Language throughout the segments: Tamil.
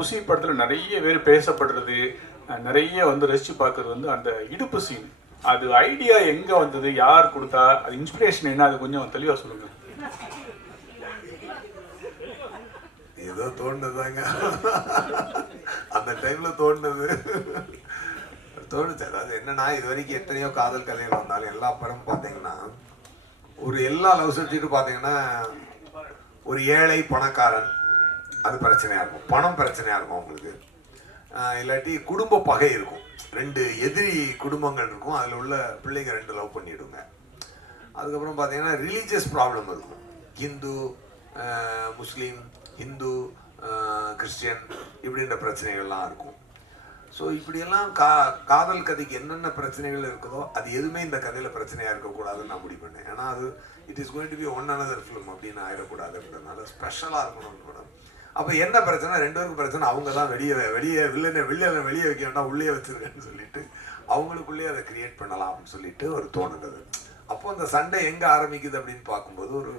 குசி படத்தில் நிறைய பேர் பேசப்படுறது நிறைய வந்து ரசித்து பார்க்கறது வந்து அந்த இடுப்பு சீன் அது ஐடியா எங்கே வந்தது யார் கொடுத்தா அது இன்ஸ்பிரேஷன் என்ன அது கொஞ்சம் தெளிவாக சொல்லுங்கள் ஏதோ தோணுதாங்க அந்த டைம்ல தோணுது. தோணுச்சு. அதாவது என்னன்னா இது வரைக்கும் எத்தனையோ காதல் கதைகள் வந்தாலும் எல்லா படமும் பார்த்தீங்கன்னா ஒரு எல்லா லவ் சப்ஜெக்ட்டும் பார்த்தீங்கன்னா ஒரு ஏழை பணக்காரன் அது பிரச்சனையாக இருக்கும். பணம் பிரச்சனையாக இருக்கும் அவங்களுக்கு. இல்லாட்டி குடும்ப பகை இருக்கும். ரெண்டு எதிரி குடும்பங்கள் இருக்கும். அதில் உள்ள பிள்ளைங்க ரெண்டு லவ் பண்ணிவிடுங்க அதுக்கப்புறம் பார்த்தீங்கன்னா ரிலீஜியஸ் ப்ராப்ளம் இருக்கும். ஹிந்து முஸ்லீம் ஹிந்து கிறிஸ்டியன் இப்படின்ற பிரச்சனைகள்லாம் இருக்கும். ஸோ இப்படியெல்லாம் கா காதல் கதைக்கு என்னென்ன பிரச்சனைகள் இருக்குதோ அது எதுவுமே இந்த கதையில் பிரச்சனையாக இருக்கக்கூடாதுன்னு நான் முடிவு பண்ணேன். ஏன்னா அது it is going to be one another film அப்படின்னு ஆயிடக்கூடாது அப்படின்றதுனால ஸ்பெஷலாக இருக்கணும் மேடம் அப்போ என்ன பிரச்சனை? ரெண்டு பேருக்கும் பிரச்சனை. அவங்க தான் வெளியே வெளியே வில்லனை வில்லனை வெளியே வைக்க வேண்டாம் உள்ளே வச்சுருக்கேன்னு சொல்லிட்டு அவங்களுக்குள்ளேயே அதை கிரியேட் பண்ணலாம் அப்படின்னு சொல்லிட்டு ஒரு தோணுது அப்போ அந்த சண்டை எங்கே ஆரம்பிக்குது அப்படின்னு பார்க்கும்போது ஒரு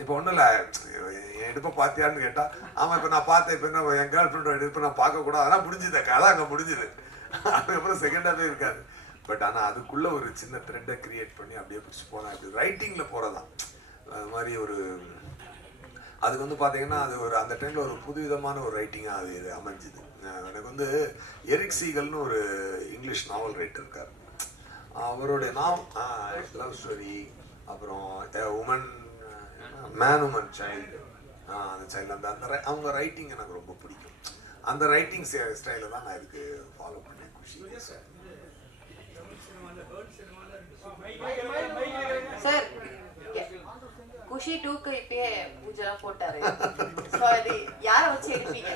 இப்போ ஒன்றும் இல்லை. என் இடுப்பை பார்த்தியான்னு கேட்டால் ஆமாம் இப்போ நான் பார்த்தேன். இப்போ என்ன என் கேர்ள் ஃப்ரெண்டோட இடுப்பை நான் பார்க்கக்கூடாது அதெல்லாம் முடிஞ்சுது. கதை அங்கே முடிஞ்சுது. அதுக்கப்புறம் செகண்டாகவே இருக்காது. பட் ஆனால் அதுக்குள்ளே ஒரு சின்ன த்ரெட்டை கிரியேட் பண்ணி அப்படியே பிடிச்சி போனேன் அப்படி ரைட்டிங்கில் போகிறதான் அது மாதிரி ஒரு அதுக்கு வந்து பார்த்தீங்கன்னா அது ஒரு அந்த டைமில் ஒரு புதுவிதமான ஒரு ரைட்டிங்காக அது அமைஞ்சுது. எனக்கு வந்து எரிக் சீகல்னு ஒரு இங்கிலீஷ் நாவல் ரைட்டர் இருக்கார். அவருடைய நாம் லவ் ஸ்டோரி அப்புறம் உமன் மேன் உமன் சைல்டு அந்த சைல்டு அந்த அந்த ரை- அவங்க ரைட்டிங் எனக்கு ரொம்ப பிடிக்கும். அந்த ரைட்டிங் ஸ்டைலை தான் நான் இதுக்கு ஃபாலோ பண்ணேன் குஷி. சார் குஷி டூக்கு இப்பயே பூஜைலாம் போட்டாரு அது யாரை வச்சு எடுப்பீங்க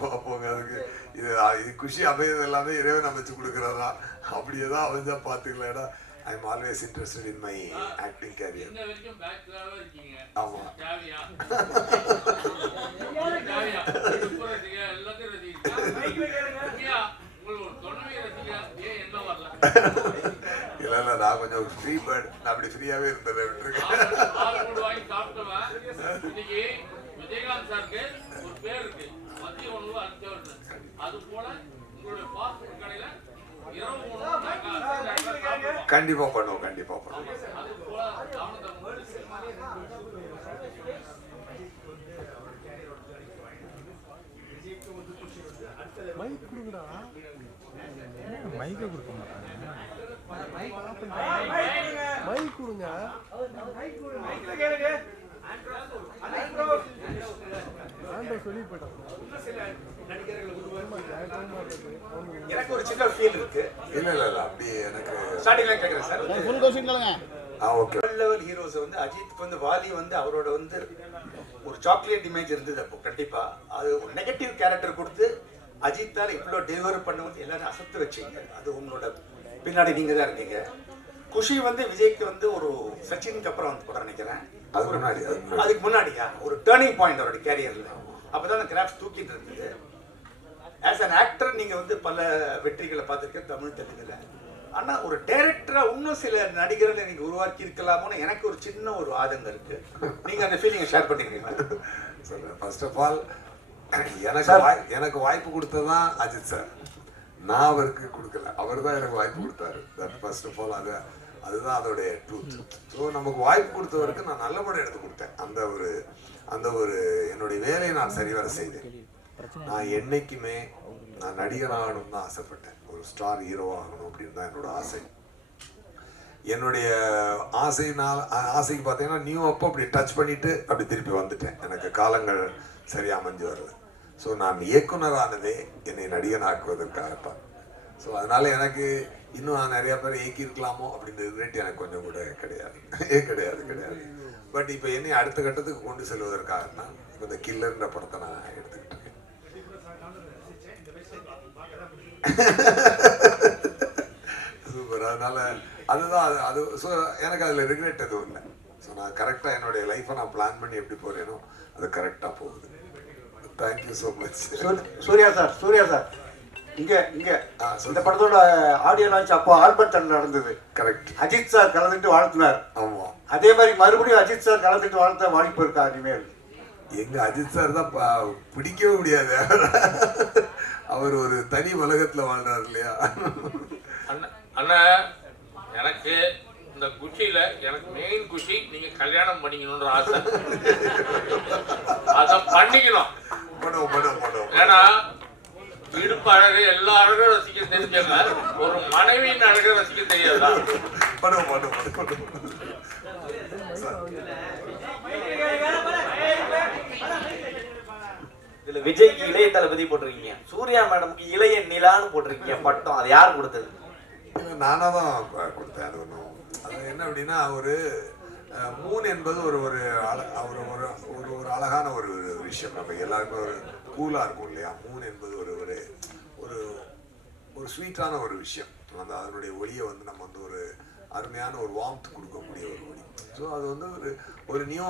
பார்ப்போங்க அதுக்கு இது இது குஷி அமையது எல்லாமே இறைவன் அமைச்சு கொடுக்குறதா அப்படியே தான் அமைஞ்சா பார்த்துக்கலாம் ஏன்னா I am always interested in my acting career இன்ன வரைக்கும் பேச்சுலராகவே இருக்கீங்க ஆமா ஜாலியா ஜாலியா இப்போ ரசிக எல்லாத்தையும் ரசிக்கிறீங்க இல்லை இல்லை நான் கொஞ்சம் ஃப்ரீ பேர்ட் நான் அப்படி ஃப்ரீயாகவே இருந்ததை விட்டுருக்கேன் விஜயகாந்த் சாருக்கு ஒரு பேர் இருக்கு. மத்திய உணவு அனுப்பிச்சவர் அது போல உங்களுடைய ஃபாஸ்ட் ஃபுட் கடையில இரவு உணவு நாங்க சாப்பிடுவோம். கண்டிப்பாக பண்ணுவோம். கண்டிப்பாக பண்ணுவோம் மைக் கொடுங்கடா. மைக்கை கொடுக்க மாட்டாங்க. மைக் கொடுங்க ஆண்டோ சொல்லி போயிட்டான் எனக்கு ஒரு சின்ன ஃபீல் இருக்கு இல்லை இல்லை இல்லை அப்படி எனக்கு ஸ்டார்டிங்ல கேட்குறேன் சார் ஃபுல் கொஸ்டின் கேளுங்க ஓகே லெவல் ஹீரோஸ் வந்து அஜித்துக்கு வந்து வாலி வந்து அவரோட வந்து ஒரு சாக்லேட் இமேஜ் இருந்தது அப்போ கண்டிப்பா அது ஒரு நெகட்டிவ் கேரக்டர் கொடுத்து அஜித்தால இவ்வளோ டெலிவர் பண்ண வந்து எல்லாரும் அசத்து வச்சீங்க அது உங்களோட பின்னாடி நீங்க தான் இருக்கீங்க. குஷி வந்து விஜய்க்கு வந்து ஒரு சச்சினுக்கு அப்புறம் வந்து படம் நினைக்கிறேன். அதுக்கு முன்னாடி அதுக்கு முன்னாடி. அதுக்கு முன்னாடியா? ஒரு டேர்னிங் பாயிண்ட் அவரோட கேரியர்ல அப்பதான் அந்த கிராஃப்ட் தூக்கிட்டு இருந்தது. ஆஸ் an ஆக்டர் நீங்க வந்து பல வெற்றிகளை பார்த்துருக்கேன் தமிழ் தெலுங்குல. ஆனா ஒரு டைரக்டரா இன்னும் சில நடிகர்களை நீங்க உருவாக்கி இருக்கலாமோன்னு எனக்கு ஒரு சின்ன ஒரு ஆதங்கம் இருக்கு. நீங்க அந்த ஃபீலிங்கை ஷேர் பண்ணிக்கிறீங்களா? சொல்றேன். ஃபர்ஸ்ட் ஆஃப் ஆல் எனக்கு வாய் எனக்கு வாய்ப்பு கொடுத்ததான் அஜித் சார் நான் அவருக்கு கொடுக்கல. அவர் தான் எனக்கு வாய்ப்பு கொடுத்தாரு. தட் ஃபர்ஸ்ட் ஆஃப் ஆல் அது அதுதான் அதோடைய ட்ரூத் ஸோ நமக்கு வாய்ப்பு கொடுத்தவருக்கு நான் நல்லபடி எடுத்து கொடுத்தேன். அந்த ஒரு அந்த ஒரு என்னுடைய வேலையை நான் சரிவர செய்தேன். நான் என்னைக்குமே நான் நடிகனாகணும்னு தான் ஆசைப்பட்டேன். ஒரு ஸ்டார் ஹீரோ ஆகணும் அப்படின்னு தான் என்னோட ஆசை. என்னுடைய ஆசைனால் ஆசைக்கு பார்த்தீங்கன்னா நியூ அப்போ அப்படி டச் பண்ணிவிட்டு அப்படி திருப்பி வந்துட்டேன். எனக்கு காலங்கள் சரியாக அமைஞ்சு வரல. ஸோ நான் இயக்குனரானதே என்னை நடிகனாக்குவதற்காகத்தான். ஸோ அதனால் எனக்கு இன்னும் நான் நிறையா பேர் இயக்கியிருக்கலாமோ அப்படின்ற ரிலேட் எனக்கு கொஞ்சம் கூட கிடையாது. கிடையாது கிடையாது. பட் இப்போ என்னை அடுத்த கட்டத்துக்கு கொண்டு செல்வதற்காக தான் இப்போ இந்த கில்லர்ன்ற படத்தை நான் எடுத்துக்கிட்டு இருக்கேன். சூப்பர் அதனால அதுதான் அது அது ஸோ எனக்கு அதில் ரிக்ரெட் எதுவும் இல்லை. ஸோ நான் கரெக்டாக என்னுடைய லைஃப்பை நான் பிளான் பண்ணி எப்படி போகிறேனோ அது கரெக்டாக போகுது. Thank you so much Suriya sir Suriya sir. இங்க இங்க. இந்த. படத்தோட ஆடியோ லான்ச் அப்போ ஆல்பர்ட் நடந்தது. கரெக்ட் அஜித் சார் கலந்துட்டு வாழ்த்தினார். ஆமாம் அதே மாதிரி மறுபடியும் அஜித் சார் கலந்துட்டு வாழ்த்த வாய்ப்பு இருக்கா இனிமேல்? எங்க அஜித் சார் தான் பா- பிடிக்கவே முடியாது. அவர் ஒரு தனி உலகத்துல வாழ்றாரு இல்லையா? அண்ணா அண்ணா எனக்கு இந்த குஷியில எனக்கு மெயின் குஷி நீங்க கல்யாணம் பண்ணிக்கணும்ன்ற ஆசை. அத பண்ணிக்கணும். படம் படம் படம் ஏன்னா இடுப்பு அழகு எல்லா அழகும் ரசிக்க தெரிஞ்சவங்க. ஒரு மனைவியின் அழகை ரசிக்க தெரியாதா? படம் படம் இதுல விஜய்க்கு இளைய தளபதி போட்டிருக்கீங்க. சூர்யா மேடம்க்கு இளைய நிலான்னு போட்டிருக்கீங்க. பட்டம் அது யார் கொடுத்தது? நானாக தான் கொடுத்தேன் அது ஒன்றும் அது என்ன அப்படின்னா அஹ், மூன் என்பது ஒரு ஒரு அழ ஒரு ஒரு ஒரு ஒரு அழகான ஒரு விஷயம். நம்ம எல்லாருக்கும் ஒரு கூலாக இருக்கும் இல்லையா? மூன் என்பது ஒரு ஒரு ஒரு ஒரு ஸ்வீட்டான ஒரு விஷயம். அந்த அதனுடைய ஒளியை வந்து நம்ம வந்து ஒரு அருமையான ஒரு வார்ம்த் கொடுக்கக்கூடிய ஒரு ஒளி. ஸோ அது வந்து ஒரு ஒரு நியூ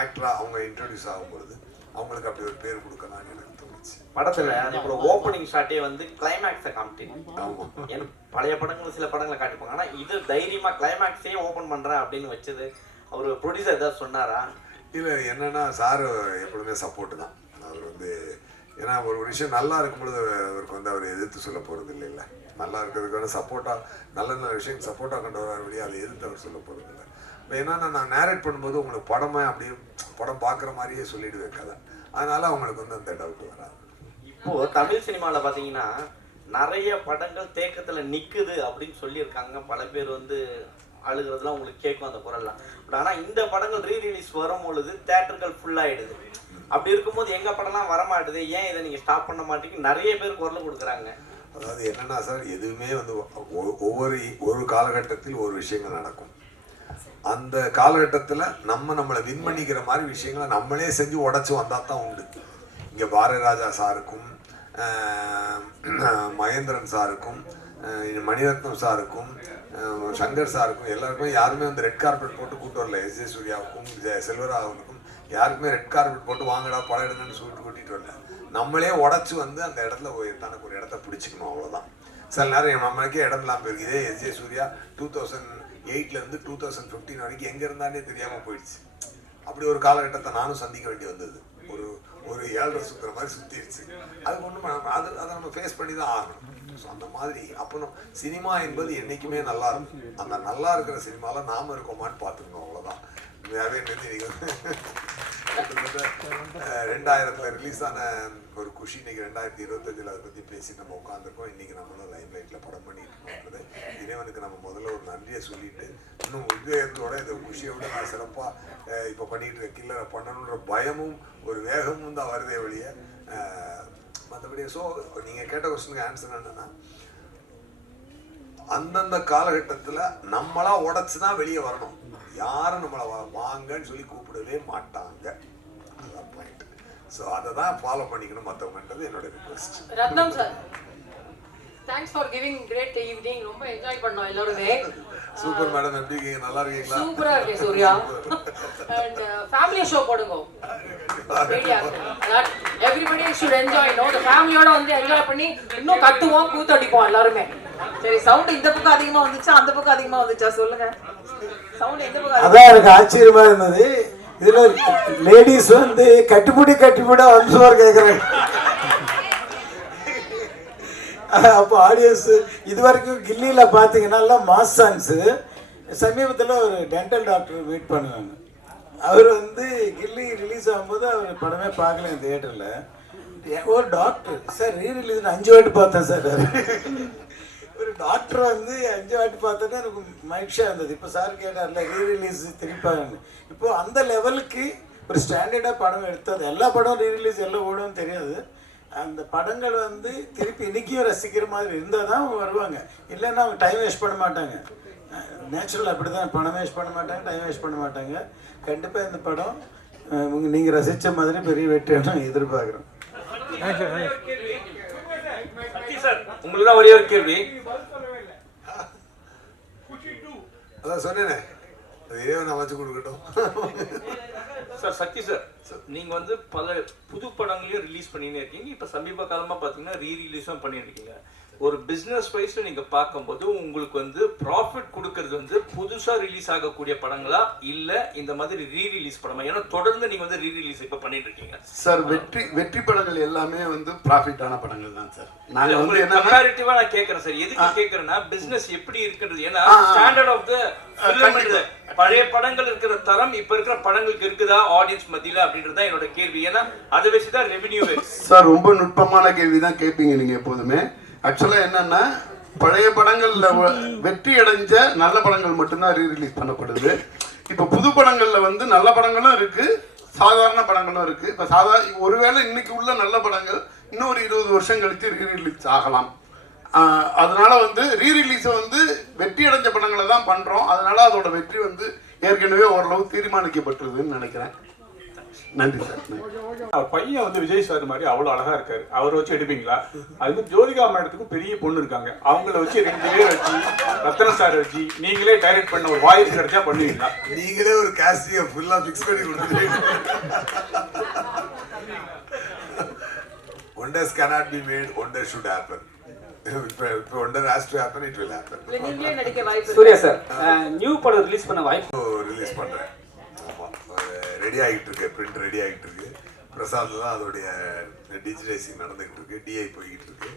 ஆக்டராக அவங்க இன்ட்ரடியூஸ் ஆகும் பொழுது அவங்களுக்கு அப்படி ஒரு பேர் கொடுக்கலாம்னு எனக்கு தோணுச்சு. படத்துல ஒரு ஓப்பனிங் ஷாட்டே வந்து கிளைமேக்ஸை எனக்கு பழைய படங்கள் சில படங்களை காட்டிப்பாங்க. ஆனா இது தைரியமா கிளைமேக்ஸே ஓபன் பண்றேன் அப்படின்னு வச்சது அவர் ப்ரொடியூசர் ஏதாவது சொன்னாரா? இல்லை என்னன்னா சார் எப்பொழுதுமே சப்போர்ட் தான். அவர் வந்து ஏன்னா ஒரு விஷயம் நல்லா இருக்கும் பொழுது அவருக்கு வந்து அவர் எதிர்த்து சொல்ல போகிறது இல்லை இல்லை. நல்லா இருக்கிறதுக்கான சப்போர்ட்டாக நல்ல நல்ல விஷயம் சப்போர்ட்டாக கொண்டு வரார் வழியாக அதை எதிர்த்து அவர் சொல்ல போகிறது இல்லை. இப்போ என்னன்னா நான் நேரேட் பண்ணும்போது உங்களுக்கு படமே அப்படியே படம் பார்க்குற மாதிரியே சொல்லிடுவேன் கதை. அதனால அவங்களுக்கு வந்து அந்த டவுட் வராது. இப்போ தமிழ் சினிமாவில் பார்த்தீங்கன்னா நிறைய படங்கள் தேக்கத்துல நிக்குது அப்படின்னு சொல்லியிருக்காங்க. பல பேர் வந்து அழுகிறதுலாம் உங்களுக்கு கேட்கும் அந்த குரல்லாம். பட் ஆனால் இந்த படங்கள் ரீ ரிலீஸ் வரும் பொழுது தேட்டர்கள் ஃபுல்லாகிடுது அப்படி இருக்கும்போது எங்கள் படம்லாம் வரமாட்டுது? ஏன் இதை நீங்கள் ஸ்டாப் பண்ண மாட்டீங்க நிறைய பேர் குரல் கொடுக்குறாங்க. அதாவது என்னென்னா சார் எதுவுமே வந்து ஒ- ஒவ்வொரு ஒரு காலகட்டத்தில் ஒரு விஷயங்கள் நடக்கும். அந்த காலகட்டத்தில் நம்ம நம்மளை வின் பண்ணிக்கிற மாதிரி விஷயங்களை நம்மளே செஞ்சு உடச்சி வந்தால் தான் உண்டு. இங்கே பாரதிராஜா சாருக்கும் மகேந்திரன் சாருக்கும் மணிரத்னம் சாருக்கும் சங்கர் சாருக்கும் எல்லாருக்குமே யாருமே வந்து ரெட் கார்பெட் போட்டு கூட்டு வரல. எஸ் ஜே சூர்யாவுக்கும் ஜெ- செல்வராகவனுக்கும் யாருக்குமே ரெட் கார்பெட் போட்டு வாங்கடா படம் எடுங்கன்னு சொல்லிட்டு கூட்டிகிட்டு வரல. நம்மளே உடச்சி வந்து அந்த இடத்துல போய் தனக்கு ஒரு இடத்த பிடிச்சிக்கணும் அவ்வளோதான் சில நேரம் நம்மளுக்கே இடம் இல்லாமல் போயிருக்கு இதே S J Suriya two thousand எயிட்லேருந்து two thousand fifteen வரைக்கும் எங்கே இருந்தானே தெரியாமல் போயிடுச்சு. அப்படி ஒரு காலகட்டத்தை நானும் சந்திக்க வேண்டி வந்தது. ஒரு ஒரு ஏழரை சுற்றுற மாதிரி சுற்றிடுச்சு அது ஒன்றும் அது அதை நம்ம ஃபேஸ் பண்ணி தான் ஆகணும். ஸோ அந்த மாதிரி அப்புறம் சினிமா என்பது என்றைக்குமே நல்லா இருக்கும். அந்த நல்லா இருக்கிற சினிமாவில் நாம இருக்கோமான்னு பார்த்துக்கணும். அவ்வளோதான் நிறைய கிட்டத்தட்ட ரிலீஸ் ஆன ஒரு குஷி இன்னைக்கு ரெண்டாயிரத்தி இருபத்தஞ்சில் அதை பற்றி பேசி நம்ம உட்காந்துருக்கோம் இன்றைக்கி நம்மளும் லைம் லைட்டில் படம் பண்ணிட்டு இருக்கோன்றது இறைவனுக்கு நம்ம முதல்ல ஒரு நன்றியை சொல்லிட்டு இன்னும் உத்வேகத்தோட இந்த குஷியோட நான் சிறப்பாக இப்போ பண்ணிகிட்டு இருக்க கில்லரை பண்ணணுன்ற பயமும் ஒரு வேகமும் தான் வருதே வழிய மற்றபடி ஸோ நீங்கள் கேட்ட கொஸ்டினுக்கு ஆன்சர் என்னன்னா அந்தந்த காலகட்டத்தில் நம்மளாக உடச்சு தான் வெளியே வரணும். யாரும் நம்மளை வாங்கன்னு சொல்லி கூப்பிடவே மாட்டாங்க. அதுதான் பாயிண்ட் ஸோ அதை தான் ஃபாலோ பண்ணிக்கணும் மற்றவங்கன்றது என்னோட request Ratnam sir thanks for giving great evening ரொம்ப என்ஜாய் பண்ணோம் எல்லாருமே. சூப்பர் மேடம் எப்படி இருக்கீங்க? நல்லா இருக்கீங்களா? சூப்பரா இருக்கேன் சூர்யா. அண்ட் ஃபேமிலி ஷோ போடுங்க. Everybody should enjoy no the ஃபேமிலியோட வந்து என்ஜாய் பண்ணி இன்னும் கத்துவோம் கூத்தடிப்போம் எல்லாருமே. சரி சவுண்ட் இந்த பக்கம் அதிகமா வந்துச்சா? அந்த பக்கம் அதிகமா வந்துச்சா? சொல்லுங்க. அதான் எனக்கு ஆச்சரியமா இருந்தது. இதுல லேடிஸ் வந்து கட்டுப்பிடி கட்டிப்புடா வம்சுவார் கேக்குறாங்க. அப்போ ஆடியன்ஸ் இது வரைக்கும் கில்லியில் பார்த்தீங்கன்னா எல்லாம் மாஸ் சாங்ஸு சமீபத்தில் ஒரு டென்டல் டாக்டர் மீட் பண்ணுவாங்க. அவர் வந்து கில்லி ரிலீஸ் ஆகும்போது அவர் படமே பார்க்கல தியேட்டரில் ஒரு டாக்டர் சார் ரீ ரிலீஸ் அஞ்சு வாட்டி பார்த்தேன் சார் டாக்டர் வந்து அஞ்சு வாட்டி பார்த்தோன்னா எனக்கு மகிழ்ச்சியாக இருந்தது. இப்போ சார் கேட்டார்ல ரீ ரிலீஸ் திருப்பாங்கன்னு. இப்போ அந்த லெவலுக்கு ஒரு ஸ்டாண்டர்டாக படம் எடுத்தது. எல்லா படம் ரீ ரிலீஸ் எல்லாம் ஓடும் தெரியாது. அந்த படங்கள் வந்து திருப்பி இன்றைக்கும் ரசிக்கிற மாதிரி இருந்தால் தான் அவங்க வருவாங்க. இல்லைன்னா அவங்க டைம் வேஸ்ட் பண்ண மாட்டாங்க. நேச்சுரல் அப்படி தான் பணம் வேஸ்ட் பண்ண மாட்டாங்க டைம் வேஸ்ட் பண்ண மாட்டாங்க. கண்டிப்பாக இந்த படம் நீங்கள் ரசித்த மாதிரி பெரிய வெற்றியான எதிர்பார்க்குறோம். உங்களுக்கு தான் ஒரே ஒரு கேள்வி. அதான் சொன்னேனே. அது இறைவன் அமைச்சு கொடுக்கட்டும். சார் சக்தி சார் நீங்க வந்து பல புது படங்களையும் ரிலீஸ் பண்ணினே இருக்கீங்க. இப்ப சமீப காலமா பாத்தீங்கன்னா ரீ ரிலீஸும் பண்ணிட்டு இருக்கீங்க ஒரு பிசினஸ் வைஸ்ல நீங்க பார்க்கும்போது உங்களுக்கு வந்து கொடுக்கறது வந்து புதுசா ரிலீஸ் ஆகக்கூடிய படங்களா இல்ல இந்த மாதிரி ரீ ரிலீஸ் படமா? ஏன்னா தொடர்ந்து நீங்க வந்து ரீ ரிலீஸ் இப்ப பண்ணிட்டு இருக்கீங்க. சார் வெற்றி வெற்றி படங்கள் எல்லாமே வந்து ப்ராஃபிட்டான படங்கள் தான் சார். நாங்க வந்து கம்பேரிட்டிவா நான் கேக்குறேன் சார். எதுக்கு கேக்குறேன்னா பிசினஸ் எப்படி இருக்குன்றது. ஏன்னா. Standard of the. பழைய படங்கள் இருக்கிற தரம் இப்ப இருக்கிற படங்களுக்கு இருக்குதா ஆடியன்ஸ் மத்தியில அப்படின்றது தான் என்னோட கேள்வி. ஏன்னா அதை வச்சு தான் ரெவென்யூ சார் ரொம்ப நுட்பமான கேள்வி தான் கேட்பீங்க நீங்க எப்போதுமே. ஆக்சுவலா என்னன்னா பழைய படங்கள்ல வெற்றி அடைஞ்ச நல்ல படங்கள் மட்டும்தான் ரீ ரிலீஸ் பண்ணப்படுது. இப்போ புது படங்கள்ல வந்து நல்ல படங்களும் இருக்கு சாதாரண படங்களும் இருக்கு. இப்போ சாதா ஒருவேளை இன்னைக்கு உள்ள நல்ல படங்கள் இன்னொரு இருபது வருஷம் கழித்து ரீ ரிலீஸ் ஆகலாம் அதனால வந்து ரீ ரிலீஸை வந்து வெற்றி அடைஞ்ச படங்களை தான் பண்றோம். அதனால அதோட வெற்றி வந்து ஏற்கனவே ஓரளவு தீர்மானிக்கப்பட்டுருதுன்னு நினைக்கிறேன். நன்றி சார். பையன் வந்து விஜய் சார் மாதிரி அவ்வளவு அழகா இருக்காரு. அவரை வச்சு எடுப்பீங்களா? அது மாதிரி ஜோதிகா மேடத்துக்கும் பெரிய பொண்ணு இருக்காங்க. அவங்கள வச்சு ரெண்டு பேர் வச்சு ரத்தன சார் வச்சு நீங்களே டைரக்ட் பண்ண ஒரு வாய்ப்பு கிடைச்சா பண்ணுவீங்களா? நீங்களே ஒரு காஸ்டிங்க ஃபுல்லா ஃபிக்ஸ் பண்ணி கொடுத்துருக்கீங்க. Wonders cannot be made wonder நடிக்க வாய்ப்பு சூர்யா சார் நியூ படம் ரிலீஸ் பண்ண வாய்ப்பு ரிலீஸ் பண்றேன். ரெடி ஆகிட்டு இருக்கு பிரிண்ட் ரெடி ஆகிட்டு இருக்கு பிரசாத் தான் அதோடைய டிஜிடைசிங் நடந்துகிட்டு இருக்கு டிஐ போய்கிட்டு இருக்கு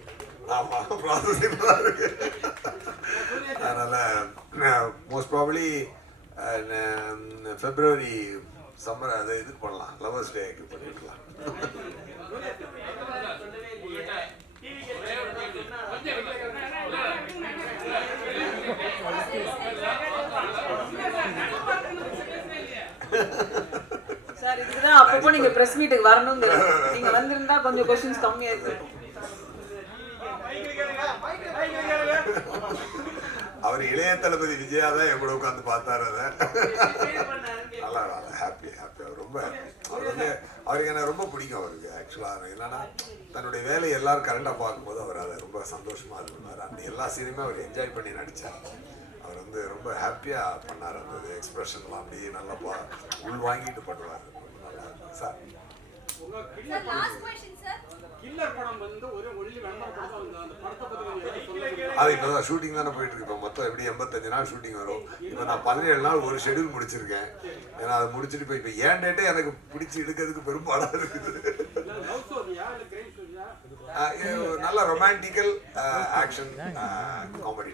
ஆமா ப்ராசஸிங் தான் இருக்கு. அதனால மோஸ்ட் ப்ராபப்ளி பிப்ரவரி சம்மர் அதை இதுக்கு பண்ணலாம் லவர்ஸ் டேக்கு பண்ணிடலாம். சார் இதுக்குதான் அப்பப்போ நீங்க பிரஸ் மீட்டுக்கு வரணும் நீங்க வந்திருந்தா கொஞ்சம் கொஸ்டின்ஸ் கம்மியா இருக்கு அவர் இளைய தளபதி விஜயா தான் என் கூட உட்காந்து பார்த்தாரு அதை. நல்லா ஹாப்பி ஹாப்பி அவர் ரொம்ப அவர் வந்து அவருக்கு எனக்கு ரொம்ப பிடிக்கும் அவருக்கு ஆக்சுவலாக என்னன்னா தன்னுடைய வேலையை எல்லாரும் கரண்டாக பார்க்கும்போது அவர் அதை ரொம்ப சந்தோஷமா இது பண்ணார். அந்த எல்லா சீனுமே அவர் என்ஜாய் பண்ணி நடிச்சார். அவர் வந்து ரொம்ப ஹாப்பியாக பண்ணார் அந்த எக்ஸ்பிரஷன்லாம் அப்படியே நல்லா உள் வாங்கிட்டு பண்ணுவார். இருக்கும் சார். அது இப்போ தான் ஷூட்டிங் தானே போயிட்டு இருக்கு இப்போ மொத்தம் எப்படி எண்பத்தஞ்சு நாள் ஷூட்டிங் வரும்? இப்போ நான் பதினேழு நாள் ஒரு ஷெட்யூல் முடிச்சிருக்கேன். ஏன்னா அதை முடிச்சுட்டு இப்போ இப்போ ஏன் டேட்டே எனக்கு பிடிச்சி எடுக்கிறதுக்கு பெரும்பாடாக இருக்குது. நல்ல ரொமான்டிக்கல் ஆக்ஷன் காமெடி